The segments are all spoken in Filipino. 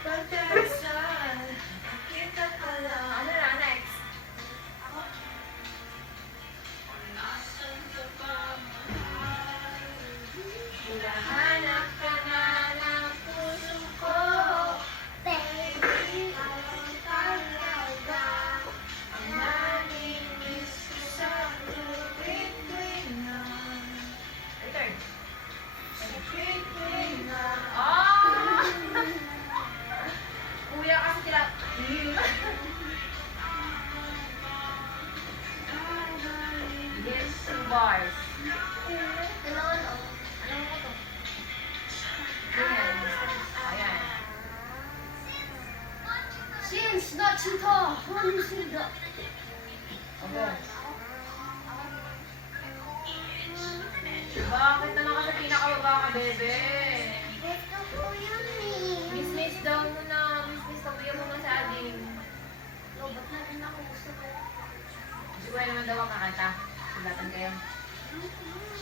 Pagkakasal, kita pala. Ano na, next? Hinahanap ka na ng puso ko. Baby, alam talaga. Ang naninis ko sa tuwing-tuwingan. Return. Sa tuwing-tuwingan. Ah! Kuya kasi sila. Yes, 2 bars. Ano? Ano mo to? Ayan. Ayan. Since not cheetah, one is in the... Okay. Bakit naman kasi pinakababa ka, bebe? Gusto ko yun eh. Miss daw mo na. Miss daw mo na sa ating. Robot na rin ako. Gusto ko. Gusto ko naman daw ang kakanta. Sulatan kayo.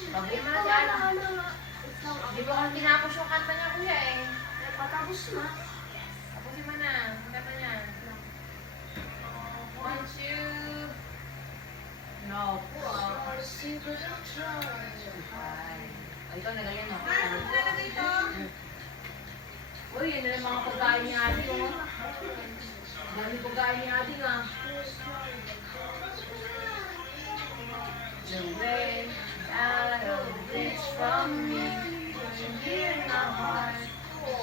Pag-uwi mo na si Wala Adam. na. Ikaw ako. Di ba kung tinapos yung kanta niya, kuya eh? Patapos na. Tapusin mo na. Ang kanta niya. 1, 2. No po ah. Ay, ikaw nagaling ako. Uy, yun na lang mga pagkain ni Ate. Oh. Dami pagkain ni Ate nga. The way out of reach from me, you're near my heart.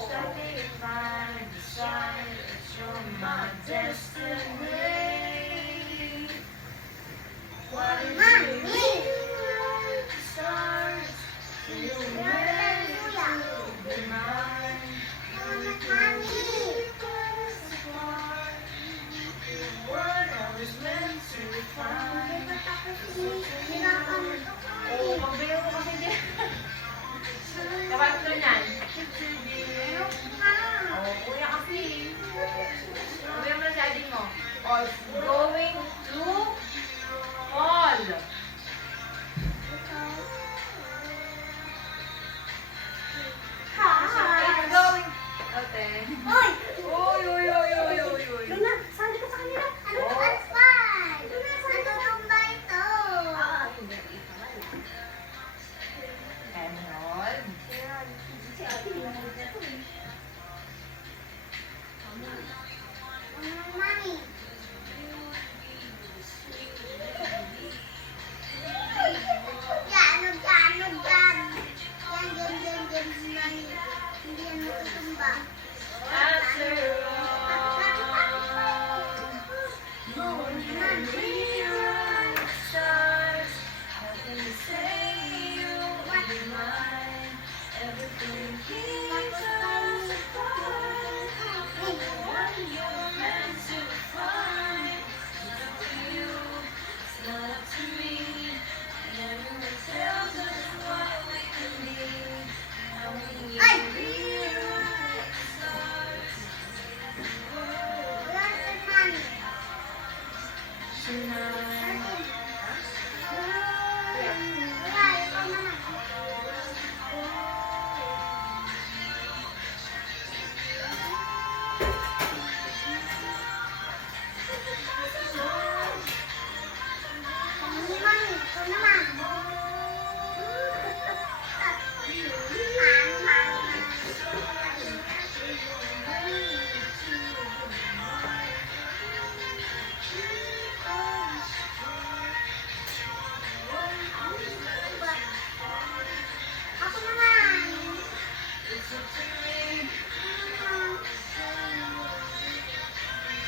Stuck if I decide that you're my destiny. What is it? Stars, you meant to be mine. What I was meant to find. Oo, pagbayo mo kasi hindi. Kapag ito niyan. Oo, kuya kasi. Pagbayo mo na si Ading mo. Or going to fall. It's going. Okay. Hoy! Uy, uy, uy, uy, uy, uy. Luna, sabi ko sa kanila. Ano Oh. to? Aspan! Luna, sabi ko. Ano ba ito? Emerald. Si ate, hinahal na ito eh. Mami. Yan, yan. Hindi yan matutumba. After all, moon and neon stars, how can you say you will be mine? Everything here.